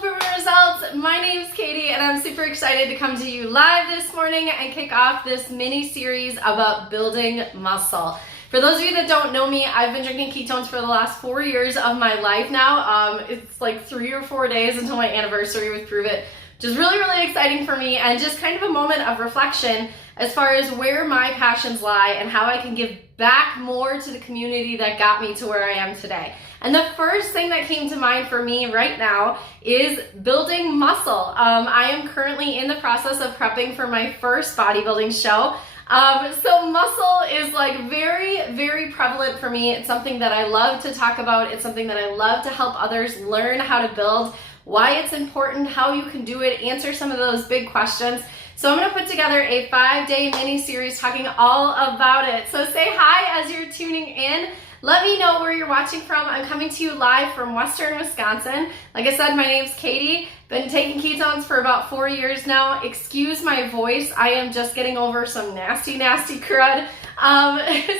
beautiful proven results. My name's Katie and I'm super excited to come to you live this morning and kick off this mini series about building muscle. For those of you that don't know me, I've been drinking ketones for the last 4 years of my life now. It's like 3 or 4 days until my anniversary with Prove It, which is really, really exciting for me and just kind of a moment of reflection as far as where my passions lie and how I can give back more to the community that got me to where I am today. And the first thing that came to mind for me right now is building muscle. I am currently in the process of prepping for my first bodybuilding show. So muscle is like very, very prevalent for me. It's something that I love to talk about. It's something that I love to help others learn how to build, why it's important, how you can do it, answer some of those big questions. So I'm going to put together a 5-day mini series talking all about it. So say hi as you're tuning in. Let me know where you're watching from. I'm coming to you live from Western Wisconsin. Like I said, my name's Katie. Been taking ketones for about 4 years now. Excuse my voice. I am just getting over some nasty crud.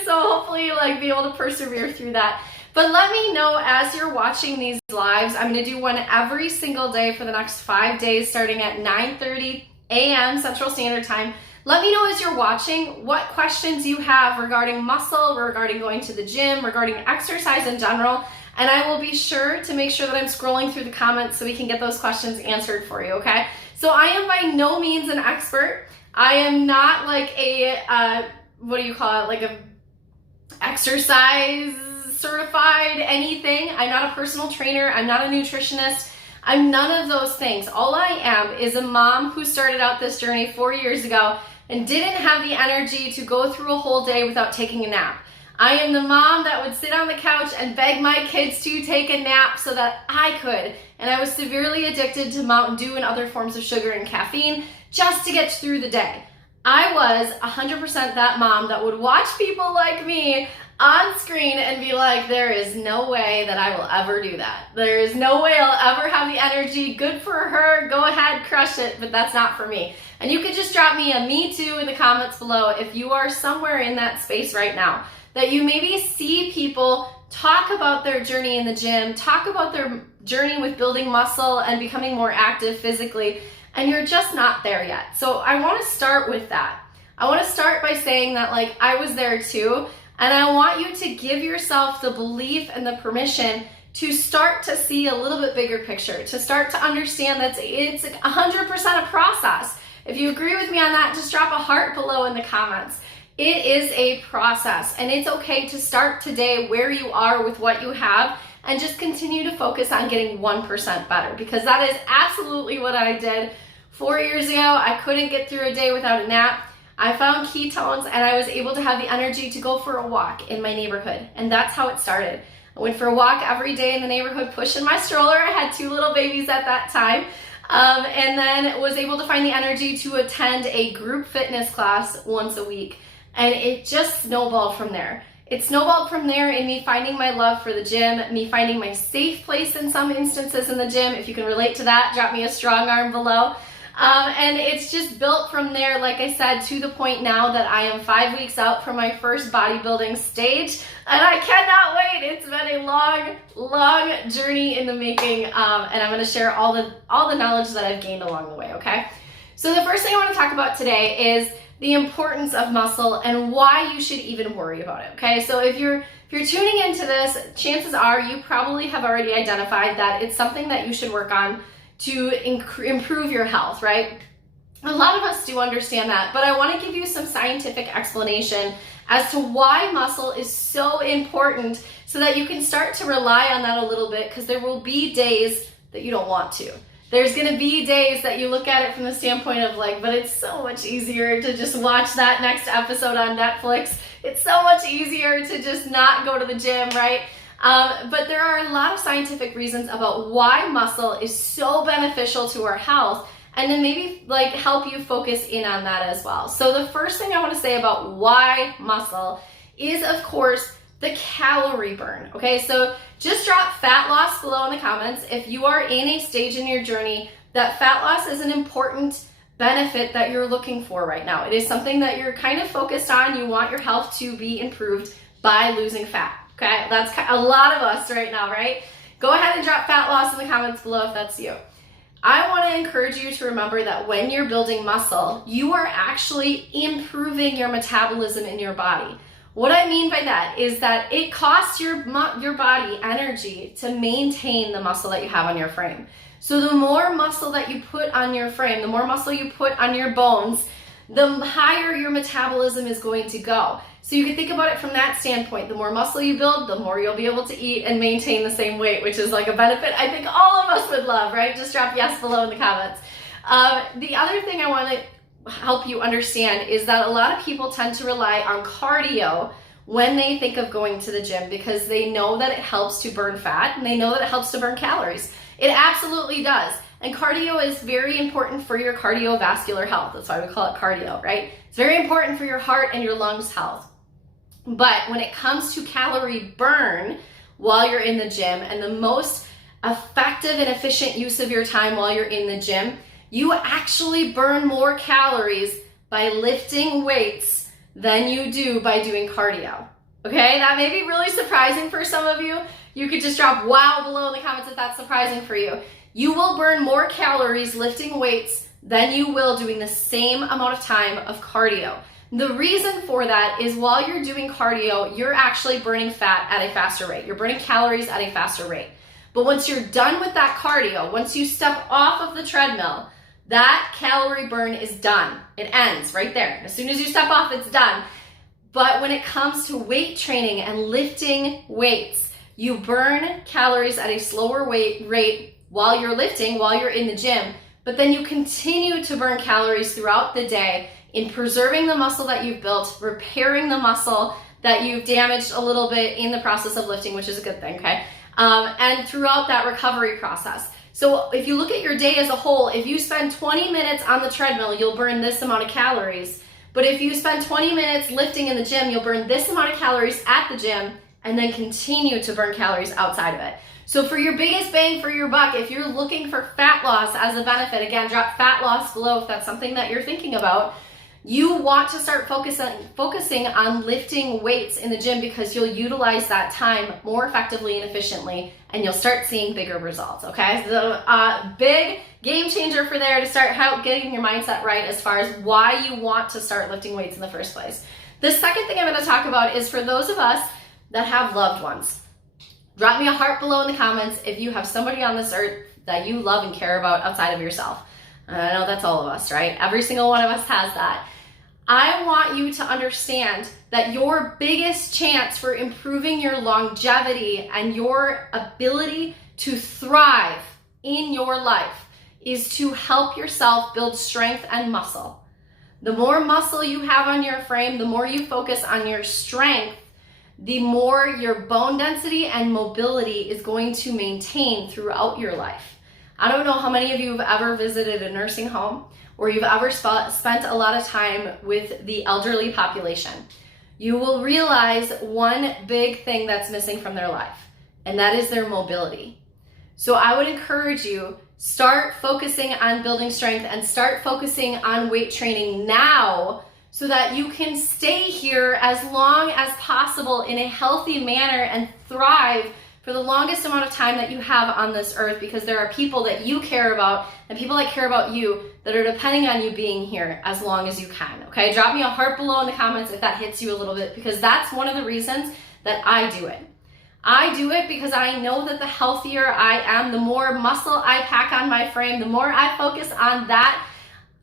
So hopefully you'll be able to persevere through that. But let me know as you're watching these lives. I'm going to do one every single day for the next 5 days starting at 9:30 a.m. Central Standard Time. Let me know as you're watching what questions you have regarding muscle, regarding going to the gym, regarding exercise in general, and I will be sure to make sure that I'm scrolling through the comments so we can get those questions answered for you, okay? So I am by no means an expert. I am not like a, like a exercise certified anything. I'm not a personal trainer. I'm not a nutritionist. I'm none of those things. All I am is a mom who started out this journey 4 years ago and didn't have the energy to go through a whole day without taking a nap. I am the mom that would sit on the couch and beg my kids to take a nap so that I could. And I was severely addicted to Mountain Dew and other forms of sugar and caffeine just to get through the day. I was 100% that mom that would watch people like me on screen and be like, there is no way that I will ever do that. There is no way I'll ever have the energy. Good for her. Go ahead, crush it. But that's not for me. And you could just drop me a me too in the comments below if you are somewhere in that space right now, that you maybe see people talk about their journey in the gym, talk about their journey with building muscle and becoming more active physically, and you're just not there yet. So I want to start with that. I want to start by saying that I was there too. And I want you to give yourself the belief and the permission to start to see a little bit bigger picture, to start to understand that it's 100% a process. If you agree with me on that, just drop a heart below in the comments. It is a process, and it's okay to start today where you are with what you have and just continue to focus on getting 1% better, because that is absolutely what I did 4 years ago. I couldn't get through a day without a nap. I found ketones and I was able to have the energy to go for a walk in my neighborhood. And that's how it started. I went for a walk every day in the neighborhood, pushing my stroller. I had 2 little babies at that time. And then was able to find the energy to attend a group fitness class once a week. And it just snowballed from there. It snowballed from there in me finding my love for the gym, me finding my safe place in some instances in the gym. If you can relate to that, drop me a strong arm below. And it's just built from there, like I said, to the point now that I am 5 weeks out from my first bodybuilding stage, and I cannot wait. It's been a long journey in the making, and I'm going to share all the knowledge that I've gained along the way, okay? So the first thing I want to talk about today is the importance of muscle and why you should even worry about it, okay? So if you're tuning into this, chances are you probably have already identified that it's something that you should work on to improve your health, right? A lot of us do understand that, but I want to give you some scientific explanation as to why muscle is so important so that you can start to rely on that a little bit, because there will be days that you don't want to. There's going to be days that you look at it from the standpoint of but it's so much easier to just watch that next episode on Netflix. It's so much easier to just not go to the gym, right? But there are a lot of scientific reasons about why muscle is so beneficial to our health, and then maybe help you focus in on that as well. So the first thing I want to say about why muscle is, of course, the calorie burn. Okay, so just drop fat loss below in the comments if you are in a stage in your journey that fat loss is an important benefit that you're looking for right now. It is something that you're kind of focused on. You want your health to be improved by losing fat. Okay, that's a lot of us right now, right? Go ahead and drop fat loss in the comments below if that's you. I want to encourage you to remember that when you're building muscle, you are actually improving your metabolism in your body. What I mean by that is that it costs your body energy to maintain the muscle that you have on your frame. So the more muscle that you put on your frame, the more muscle you put on your bones, the higher your metabolism is going to go. So you can think about it from that standpoint. The more muscle you build, the more you'll be able to eat and maintain the same weight, which is like a benefit I think all of us would love, right? Just drop yes below in the comments. The other thing I want to help you understand is that a lot of people tend to rely on cardio when they think of going to the gym because they know that it helps to burn fat and they know that it helps to burn calories. It absolutely does. And cardio is very important for your cardiovascular health. That's why we call it cardio, right? It's very important for your heart and your lungs health. But when it comes to calorie burn while you're in the gym and the most effective and efficient use of your time while you're in the gym, you actually burn more calories by lifting weights than you do by doing cardio. Okay, that may be really surprising for some of you. You could just drop wow below in the comments if that's surprising for you. You will burn more calories lifting weights than you will doing the same amount of time of cardio. The reason for that is while you're doing cardio, you're actually burning fat at a faster rate. You're burning calories at a faster rate. But once you're done with that cardio, once you step off of the treadmill, that calorie burn is done. It ends right there. As soon as you step off, it's done. But when it comes to weight training and lifting weights, you burn calories at a slower rate while you're lifting, while you're in the gym, but then you continue to burn calories throughout the day in preserving the muscle that you've built, repairing the muscle that you've damaged a little bit in the process of lifting, which is a good thing, okay? And throughout that recovery process. So if you look at your day as a whole, if you spend 20 minutes on the treadmill, you'll burn this amount of calories. But if you spend 20 minutes lifting in the gym, you'll burn this amount of calories at the gym and then continue to burn calories outside of it. So for your biggest bang for your buck, if you're looking for fat loss as a benefit, again, drop fat loss below if that's something that you're thinking about. You want to start focusing on lifting weights in the gym because you'll utilize that time more effectively and efficiently and you'll start seeing bigger results, okay? So big game changer for there to start getting your mindset right as far as why you want to start lifting weights in the first place. The second thing I'm going to talk about is for those of us that have loved ones. Drop me a heart below in the comments if you have somebody on this earth that you love and care about outside of yourself. I know that's all of us, right? Every single one of us has that. I want you to understand that your biggest chance for improving your longevity and your ability to thrive in your life is to help yourself build strength and muscle. The more muscle you have on your frame, the more you focus on your strength, the more your bone density and mobility is going to maintain throughout your life. I don't know how many of you have ever visited a nursing home or you've ever spent a lot of time with the elderly population. You will realize one big thing that's missing from their life, and that is their mobility. So I would encourage you, start focusing on building strength and start focusing on weight training now so that you can stay here as long as possible in a healthy manner and thrive for the longest amount of time that you have on this earth, because there are people that you care about and people that care about you that are depending on you being here as long as you can, okay? Drop me a heart below in the comments if that hits you a little bit, because that's one of the reasons that I do it. I do it because I know that the healthier I am, the more muscle I pack on my frame, the more I focus on that,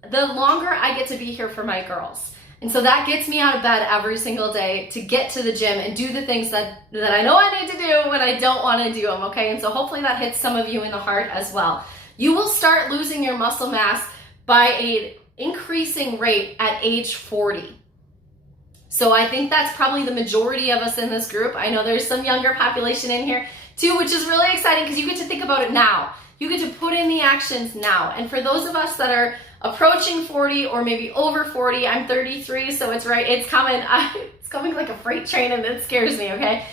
the longer I get to be here for my girls. And so that gets me out of bed every single day to get to the gym and do the things that I know I need to do when I don't want to do them, okay? And so hopefully that hits some of you in the heart as well. You will start losing your muscle mass by an increasing rate at age 40. So I think that's probably the majority of us in this group. I know there's some younger population in here too, which is really exciting because you get to think about it now. You get to put in the actions now. And for those of us that are approaching 40 or maybe over 40, I'm 33, so it's coming. It's coming like a freight train and it scares me, okay?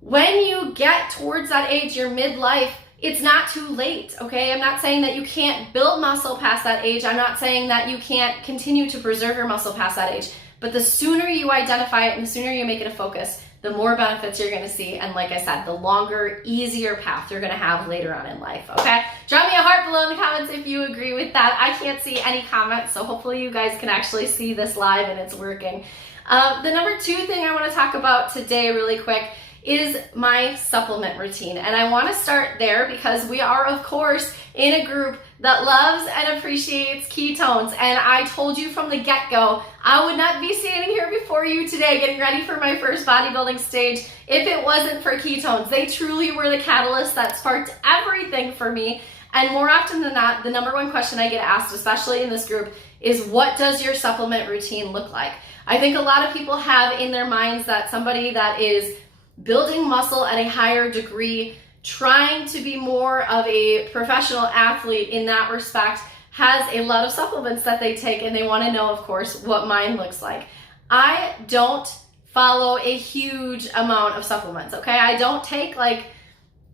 When you get towards that age, your midlife, it's not too late, okay? I'm not saying that you can't build muscle past that age. I'm not saying that you can't continue to preserve your muscle past that age. But the sooner you identify it and the sooner you make it a focus, the more benefits you're gonna see. And like I said, the longer, easier path you're gonna have later on in life, okay? Drop me a heart below in the comments if you agree with that. I can't see any comments, so hopefully you guys can actually see this live and it's working. The number 2 thing I wanna talk about today really quick is my supplement routine. And I wanna start there because we are, of course, in a group that loves and appreciates ketones. And I told you from the get-go, I would not be standing here before you today getting ready for my first bodybuilding stage if it wasn't for ketones. They truly were the catalyst that sparked everything for me. And more often than not, the number 1 question I get asked, especially in this group, is what does your supplement routine look like? I think a lot of people have in their minds that somebody that is building muscle at a higher degree, trying to be more of a professional athlete in that respect, has a lot of supplements that they take, and they want to know, of course, what mine looks like. I don't follow a huge amount of supplements, okay? I don't take like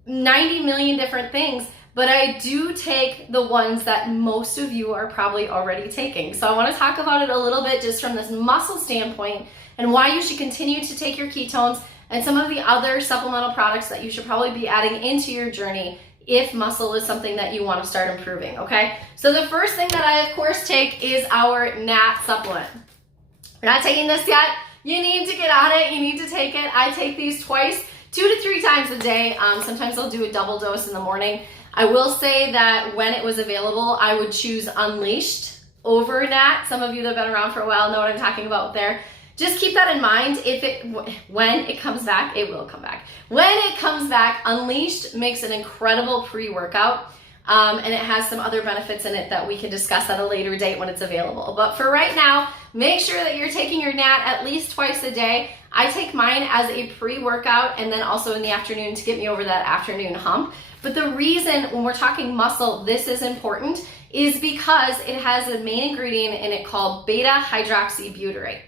90 million different things, but I do take the ones that most of you are probably already taking. So I want to talk about it a little bit just from this muscle standpoint and why you should continue to take your ketones and some of the other supplemental products that you should probably be adding into your journey if muscle is something that you want to start improving, okay? So the first thing that I, of course, take is our NAT supplement. If you're not taking this yet, you need to get on it. You need to take it. I take these twice, 2 to 3 times a day. Sometimes I'll do a double dose in the morning. I will say that when it was available, I would choose Unleashed over NAT. Some of you that have been around for a while know what I'm talking about there. Just keep that in mind. When it comes back, it will come back. When it comes back, Unleashed makes an incredible pre-workout, and it has some other benefits in it that we can discuss at a later date when it's available. But for right now, make sure that you're taking your NAT at least twice a day. I take mine as a pre-workout and then also in the afternoon to get me over that afternoon hump. But the reason when we're talking muscle, this is important is because it has a main ingredient in it called beta-hydroxybutyrate.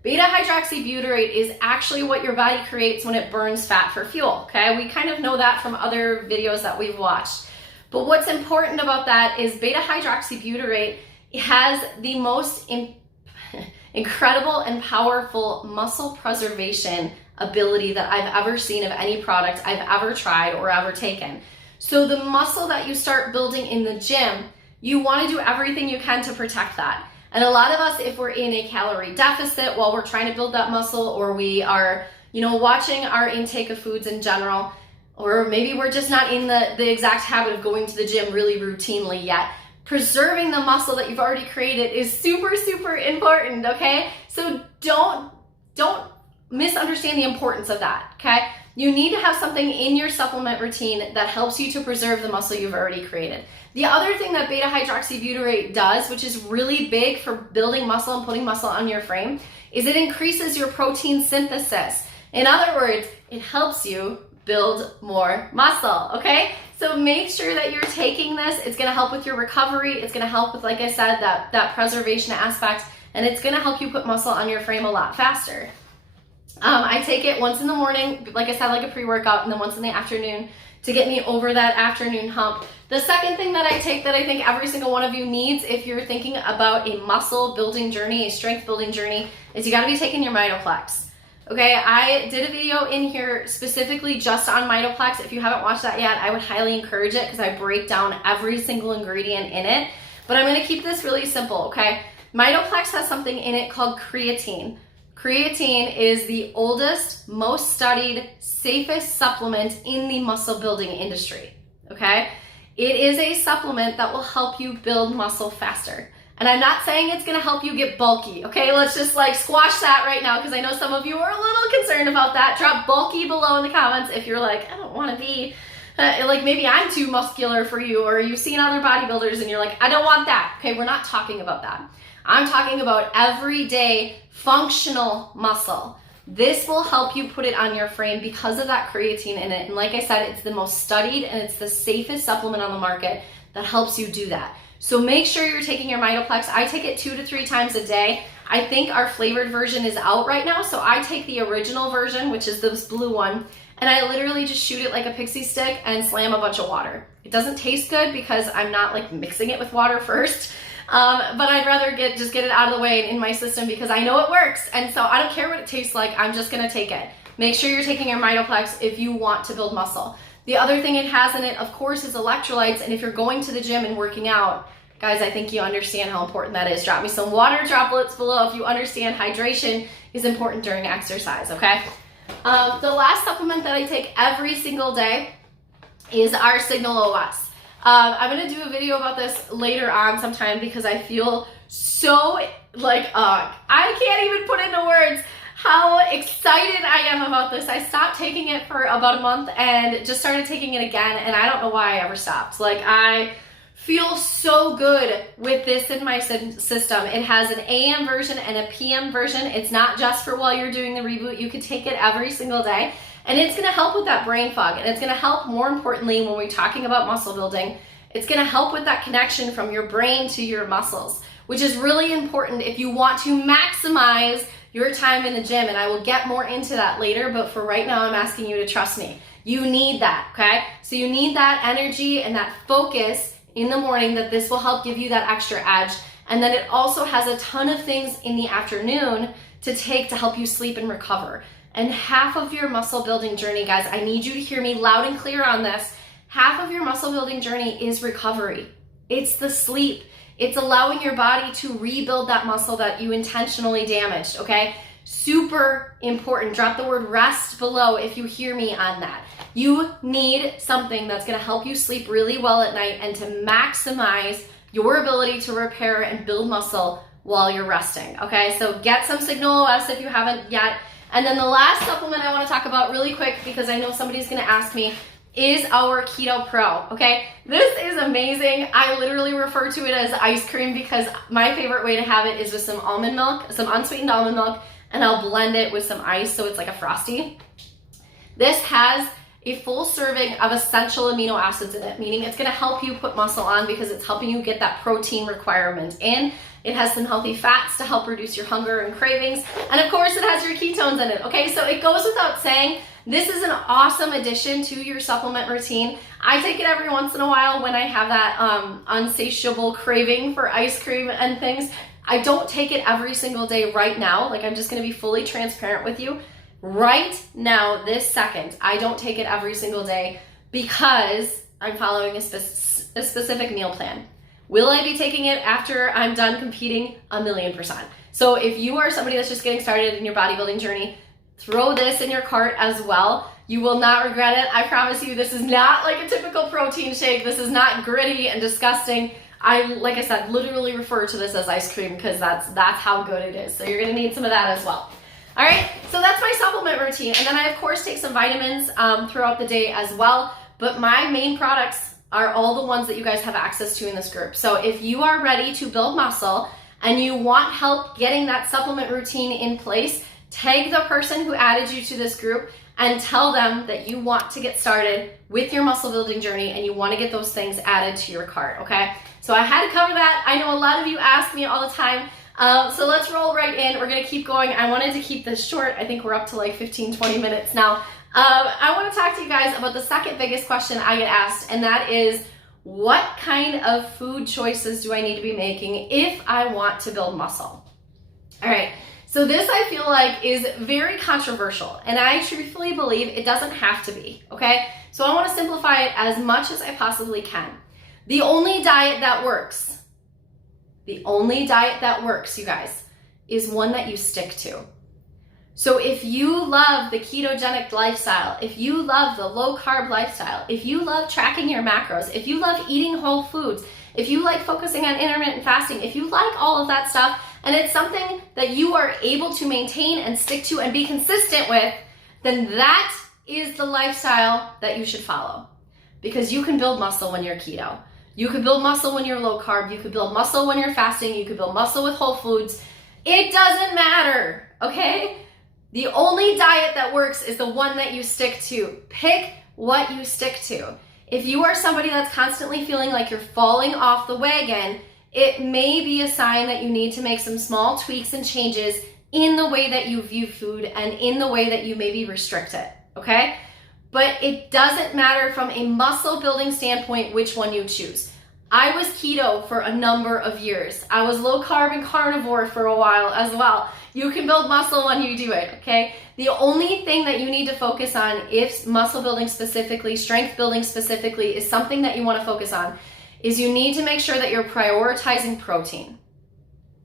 Beta-hydroxybutyrate is actually what your body creates when it burns fat for fuel, okay? We kind of know that from other videos that we've watched. But what's important about that is beta-hydroxybutyrate has the most incredible and powerful muscle preservation ability that I've ever seen of any product I've ever tried or ever taken. So the muscle that you start building in the gym, you want to do everything you can to protect that. And a lot of us, if we're in a calorie deficit while we're trying to build that muscle, or we are, watching our intake of foods in general, or maybe we're just not in the exact habit of going to the gym really routinely yet, preserving the muscle that you've already created is super, super important, okay? So don't misunderstand the importance of that, okay? You need to have something in your supplement routine that helps you to preserve the muscle you've already created. The other thing that beta-hydroxybutyrate does, which is really big for building muscle and putting muscle on your frame, is it increases your protein synthesis. In other words, it helps you build more muscle, okay? So make sure that you're taking this. It's gonna help with your recovery. It's gonna help with, like I said, that preservation aspect, and it's gonna help you put muscle on your frame a lot faster. I take it once in the morning, like I said, like a pre-workout, and then once in the afternoon to get me over that afternoon hump. The second thing that I take that I think every single one of you needs if you're thinking about a muscle building journey, a strength building journey, is you gotta be taking your Mitoplex. Okay, I did a video in here specifically just on Mitoplex. If you haven't watched that yet, I would highly encourage it because I break down every single ingredient in it. But I'm gonna keep this really simple, okay? Mitoplex has something in it called creatine. Creatine is the oldest, most studied, safest supplement in the muscle building industry, okay? It is a supplement that will help you build muscle faster. And I'm not saying it's gonna help you get bulky, okay? Let's just squash that right now because I know some of you are a little concerned about that. Drop bulky below in the comments if you're like, I don't wanna be, maybe I'm too muscular for you, or you've seen other bodybuilders and you're like, I don't want that. Okay, we're not talking about that. I'm talking about everyday functional muscle. This will help you put it on your frame because of that creatine in it. And like I said, it's the most studied and it's the safest supplement on the market that helps you do that. So make sure you're taking your Mitoplex. I take it 2 to 3 times a day. I think our flavored version is out right now. So I take the original version, which is this blue one, and I literally just shoot it like a pixie stick and slam a bunch of water. It doesn't taste good because I'm not mixing it with water first. But I'd rather just get it out of the way and in my system because I know it works. And so I don't care what it tastes like, I'm just gonna take it. Make sure you're taking your Mitoplex if you want to build muscle. The other thing it has in it, of course, is electrolytes. And if you're going to the gym and working out, guys, I think you understand how important that is. Drop me some water droplets below if you understand hydration is important during exercise, okay? The last supplement that I take every single day is our Signal OS. I'm gonna do a video about this later on sometime because I feel so like, I can't even put into words how excited I am about this. I stopped taking it for about a month and just started taking it again, and I don't know why I ever stopped. Like, I feel so good with this in my system. It has an AM version and a PM version. It's not just for while you're doing the reboot. You could take it every single day, and it's gonna help with that brain fog, and it's gonna help, more importantly, when we're talking about muscle building, it's gonna help with that connection from your brain to your muscles, which is really important if you want to maximize your time in the gym. And I will get more into that later, but for right now, I'm asking you to trust me. You need that, okay? So you need that energy and that focus in the morning, that this will help give you that extra edge. And then it also has a ton of things in the afternoon to take to help you sleep and recover. And half of your muscle building journey, guys, I need you to hear me loud and clear on this. Half of your muscle building journey is recovery. It's the sleep. It's allowing your body to rebuild that muscle that you intentionally damaged, okay? Super important. Drop the word rest below if you hear me on that. You need something that's gonna help you sleep really well at night and to maximize your ability to repair and build muscle while you're resting, okay? So get some Signal OS if you haven't yet. And then the last supplement I wanna talk about really quick, because I know somebody's gonna ask me, is our Keto Pro, okay? This is amazing. I literally refer to it as ice cream because my favorite way to have it is with some almond milk, some unsweetened almond milk, and I'll blend it with some ice so it's like a Frosty. This has a full serving of essential amino acids in it, meaning it's gonna help you put muscle on because it's helping you get that protein requirement in. It has some healthy fats to help reduce your hunger and cravings. And of course, it has your ketones in it, okay? So it goes without saying, this is an awesome addition to your supplement routine. I take it every once in a while when I have that unsatiable craving for ice cream and things. I don't take it every single day right now. Like, I'm just gonna be fully transparent with you. Right now, this second, I don't take it every single day because I'm following a specific meal plan. Will I be taking it after I'm done competing? 1,000,000%. So if you are somebody that's just getting started in your bodybuilding journey, throw this in your cart as well. You will not regret it. I promise you, this is not like a typical protein shake. This is not gritty and disgusting. Like I said, literally refer to this as ice cream because that's how good it is. So you're gonna need some of that as well. All right, so that's my supplement routine. And then I, of course, take some vitamins throughout the day as well. But my main products are all the ones that you guys have access to in this group. So if you are ready to build muscle and you want help getting that supplement routine in place, tag the person who added you to this group and tell them that you want to get started with your muscle building journey and you want to get those things added to your cart, okay? So I had to cover that. I know a lot of you ask me all the time. So let's roll right in. We're gonna keep going. I wanted to keep this short. I think we're up to like 15, 20 minutes now. I wanna talk to you guys about the second biggest question I get asked, and that is, what kind of food choices do I need to be making if I want to build muscle? All right, so this I feel like is very controversial, and I truthfully believe it doesn't have to be, okay? So I wanna simplify it as much as I possibly can. The only diet that works, you guys, is one that you stick to. So if you love the ketogenic lifestyle, if you love the low carb lifestyle, if you love tracking your macros, if you love eating whole foods, if you like focusing on intermittent fasting, if you like all of that stuff, and it's something that you are able to maintain and stick to and be consistent with, then that is the lifestyle that you should follow. Because you can build muscle when you're keto. You could build muscle when you're low carb. You could build muscle when you're fasting. You could build muscle with whole foods. It doesn't matter, okay? The only diet that works is the one that you stick to. Pick what you stick to. If you are somebody that's constantly feeling like you're falling off the wagon, it may be a sign that you need to make some small tweaks and changes in the way that you view food and in the way that you maybe restrict it, okay? But it doesn't matter from a muscle building standpoint which one you choose. I was keto for a number of years. I was low carb and carnivore for a while as well. You can build muscle when you do it, okay? The only thing that you need to focus on, if muscle building specifically, strength building specifically, is something that you want to focus on, is you need to make sure that you're prioritizing protein.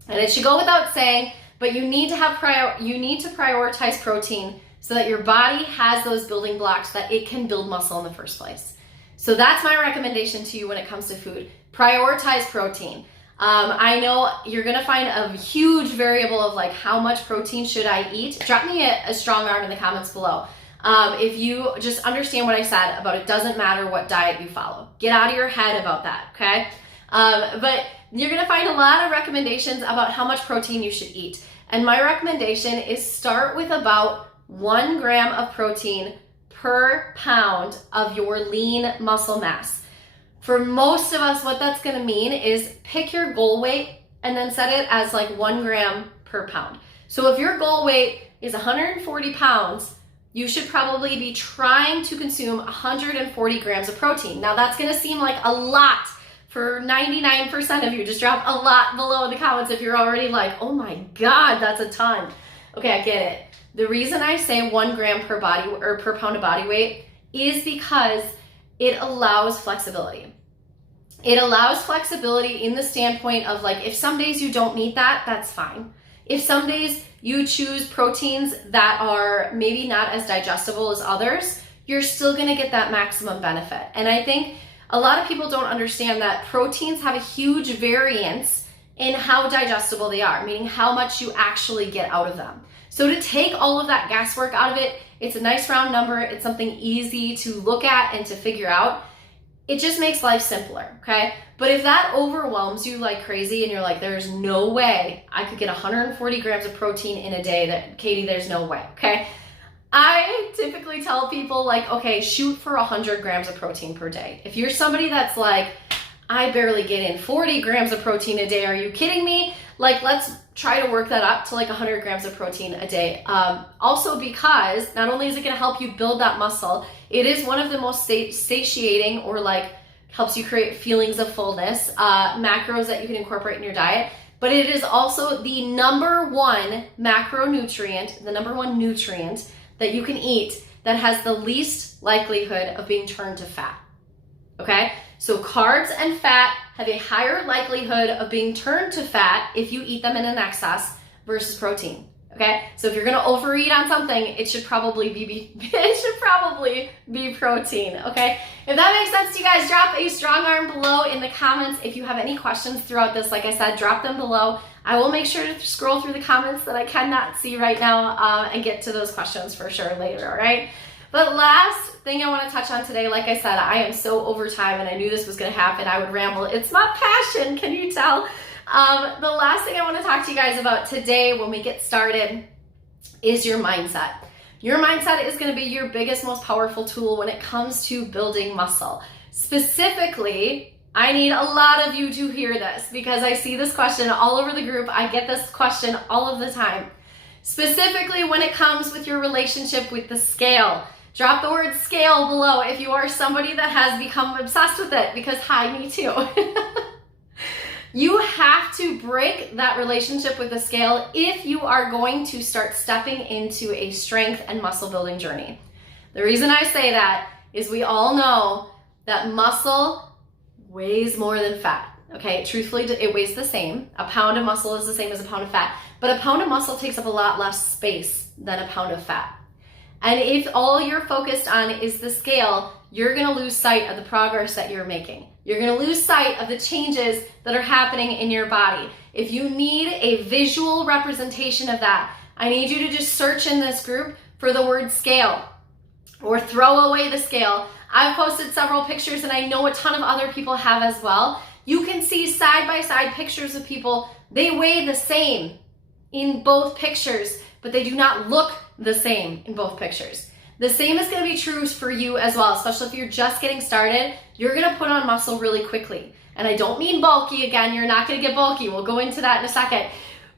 And it should go without saying, but you need to prioritize protein so that your body has those building blocks that it can build muscle in the first place. So that's my recommendation to you when it comes to food. Prioritize protein. I know you're gonna find a huge variable of like, how much protein should I eat? Drop me a strong arm in the comments below. If you just understand what I said about it doesn't matter what diet you follow. Get out of your head about that, okay? But you're gonna find a lot of recommendations about how much protein you should eat. And my recommendation is start with about 1 gram of protein per pound of your lean muscle mass. For most of us, what that's gonna mean is pick your goal weight and then set it as like 1 gram per pound. So if your goal weight is 140 pounds, you should probably be trying to consume 140 grams of protein. Now that's gonna seem like a lot for 99% of you. Just drop a lot below in the comments if you're already like, oh my God, that's a ton. Okay, I get it. The reason I say 1 gram per body or per pound of body weight is because it allows flexibility. It allows flexibility in the standpoint of like, if some days you don't need that, that's fine. If some days you choose proteins that are maybe not as digestible as others, you're still gonna get that maximum benefit. And I think a lot of people don't understand that proteins have a huge variance in how digestible they are, meaning how much you actually get out of them. So to take all of that guesswork out of it, it's a nice round number, it's something easy to look at and to figure out. It just makes life simpler, okay? But if that overwhelms you like crazy and you're like, there's no way I could get 140 grams of protein in a day, that Katie, there's no way, okay? I typically tell people like, okay, shoot for 100 grams of protein per day. If you're somebody that's like, I barely get in 40 grams of protein a day, are you kidding me? Like, let's try to work that up to like 100 grams of protein a day. Also because not only is it gonna help you build that muscle, it is one of the most satiating or like helps you create feelings of fullness, macros that you can incorporate in your diet, but it is also the number one macronutrient, the number one nutrient that you can eat that has the least likelihood of being turned to fat, okay? So carbs and fat have a higher likelihood of being turned to fat if you eat them in an excess versus protein, okay? So if you're gonna overeat on something, it should probably be protein, okay? If that makes sense to you guys, drop a strong arm below in the comments. If you have any questions throughout this, like I said, drop them below. I will make sure to scroll through the comments that I cannot see right now and get to those questions for sure later, all right? But last thing I want to touch on today, like I said, I am so over time and I knew this was going to happen. I would ramble. It's my passion, can you tell? The last thing I want to talk to you guys about today when we get started is your mindset. Your mindset is going to be your biggest, most powerful tool when it comes to building muscle. Specifically, I need a lot of you to hear this because I see this question all over the group. I get this question all of the time. Specifically when it comes with your relationship with the scale. Drop the word scale below if you are somebody that has become obsessed with it, because hi, me too. You have to break that relationship with the scale if you are going to start stepping into a strength and muscle building journey. The reason I say that is we all know that muscle weighs more than fat, okay? Truthfully, it weighs the same. A pound of muscle is the same as a pound of fat, but a pound of muscle takes up a lot less space than a pound of fat. And if all you're focused on is the scale, you're gonna lose sight of the progress that you're making. You're gonna lose sight of the changes that are happening in your body. If you need a visual representation of that, I need you to just search in this group for the word scale or throw away the scale. I've posted several pictures and I know a ton of other people have as well. You can see side-by-side pictures of people. They weigh the same in both pictures, but they do not look the same in both pictures. The same is going to be true for you as well, especially if you're just getting started. You're going to put on muscle really quickly. And I don't mean bulky. Again, you're not going to get bulky. We'll go into that in a second.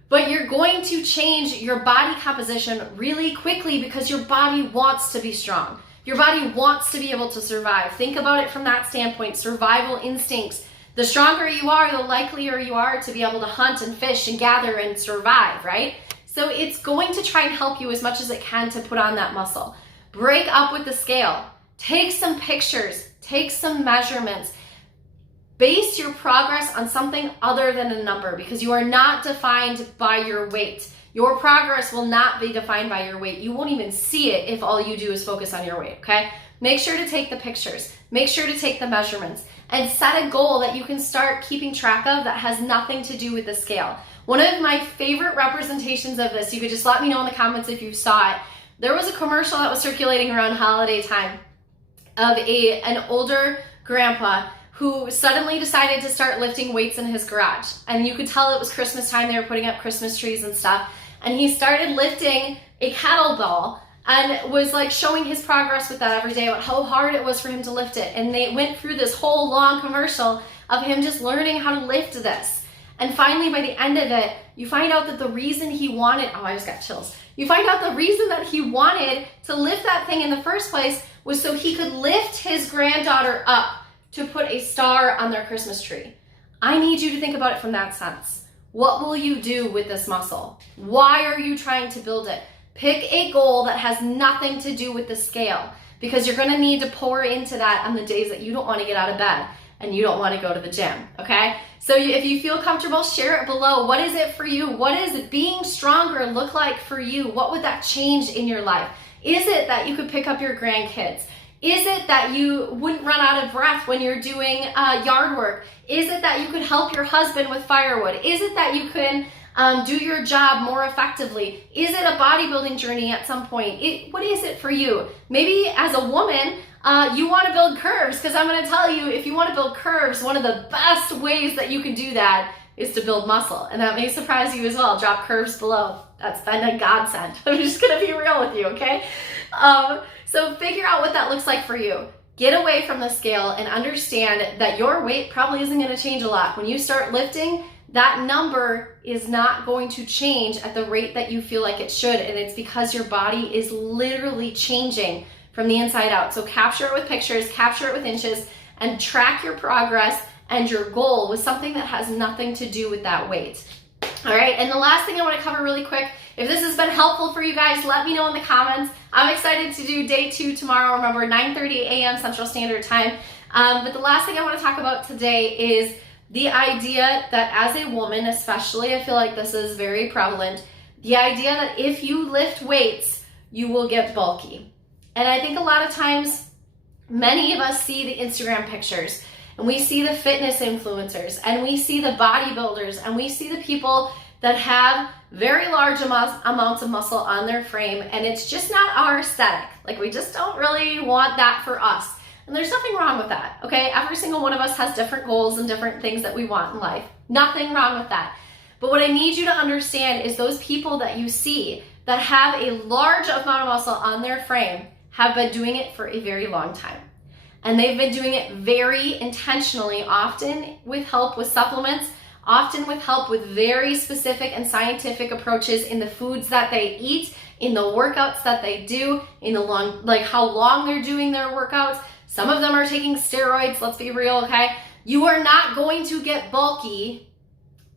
But you're going to change your body composition really quickly because your body wants to be strong. Your body wants to be able to survive. Think about it from that standpoint, survival instincts. The stronger you are, the likelier you are to be able to hunt and fish and gather and survive, right? So it's going to try and help you as much as it can to put on that muscle. Break up with the scale. Take some pictures. Take some measurements. Base your progress on something other than a number, because you are not defined by your weight. Your progress will not be defined by your weight. You won't even see it if all you do is focus on your weight, okay? Make sure to take the pictures. Make sure to take the measurements. And set a goal that you can start keeping track of that has nothing to do with the scale. One of my favorite representations of this, you could just let me know in the comments if you saw it. There was a commercial that was circulating around holiday time of an older grandpa who suddenly decided to start lifting weights in his garage. And you could tell it was Christmas time, they were putting up Christmas trees and stuff. And he started lifting a kettlebell and was like showing his progress with that every day about how hard it was for him to lift it. And they went through this whole long commercial of him just learning how to lift this. And finally, by the end of it, you find out that the reason he wanted, oh, I just got chills. You find out the reason that he wanted to lift that thing in the first place was so he could lift his granddaughter up to put a star on their Christmas tree. I need you to think about it from that sense. What will you do with this muscle? Why are you trying to build it? Pick a goal that has nothing to do with the scale, because you're gonna need to pour into that on the days that you don't wanna get out of bed and you don't wanna go to the gym, okay? So if you feel comfortable, share it below. What is it for you? What does being stronger look like for you? What would that change in your life? Is it that you could pick up your grandkids? Is it that you wouldn't run out of breath when you're doing yard work? Is it that you could help your husband with firewood? Is it that you can do your job more effectively? Is it a bodybuilding journey at some point? What is it for you? Maybe as a woman, you want to build curves, because I'm going to tell you, if you want to build curves, one of the best ways that you can do that is to build muscle. And that may surprise you as well. Drop curves below. That's been a godsend. I'm just going to be real with you, okay? So figure out what that looks like for you. Get away from the scale and understand that your weight probably isn't going to change a lot. When you start lifting, that number is not going to change at the rate that you feel like it should. And it's because your body is literally changing from the inside out. So capture it with pictures, capture it with inches, and track your progress and your goal with something that has nothing to do with that weight. All right, and the last thing I want to cover really quick, if this has been helpful for you guys, let me know in the comments. I'm excited to do day 2 tomorrow. Remember, 9:30 a.m. Central Standard Time. But the last thing I want to talk about today is the idea that as a woman, especially, I feel like this is very prevalent, the idea that if you lift weights, you will get bulky. And I think a lot of times, many of us see the Instagram pictures, and we see the fitness influencers, and we see the bodybuilders, and we see the people that have very large amounts of muscle on their frame, and it's just not our aesthetic. Like, we just don't really want that for us. And there's nothing wrong with that, okay? Every single one of us has different goals and different things that we want in life. Nothing wrong with that. But what I need you to understand is those people that you see that have a large amount of muscle on their frame have been doing it for a very long time. And they've been doing it very intentionally, often with help with supplements, often with help with very specific and scientific approaches in the foods that they eat, in the workouts that they do, in the how long they're doing their workouts. Some of them are taking steroids, let's be real, okay? You are not going to get bulky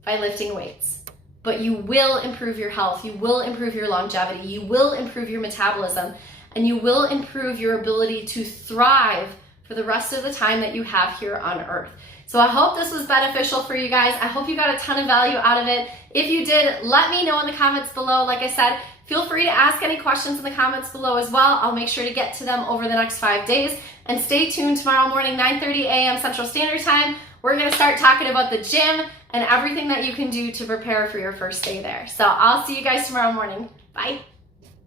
by lifting weights, but you will improve your health, you will improve your longevity, you will improve your metabolism, and you will improve your ability to thrive for the rest of the time that you have here on earth. So I hope this was beneficial for you guys. I hope you got a ton of value out of it. If you did, let me know in the comments below. Like I said, feel free to ask any questions in the comments below as well. I'll make sure to get to them over the next 5 days. And stay tuned tomorrow morning, 9:30 a.m. Central Standard Time. We're gonna start talking about the gym and everything that you can do to prepare for your first day there. So I'll see you guys tomorrow morning. Bye.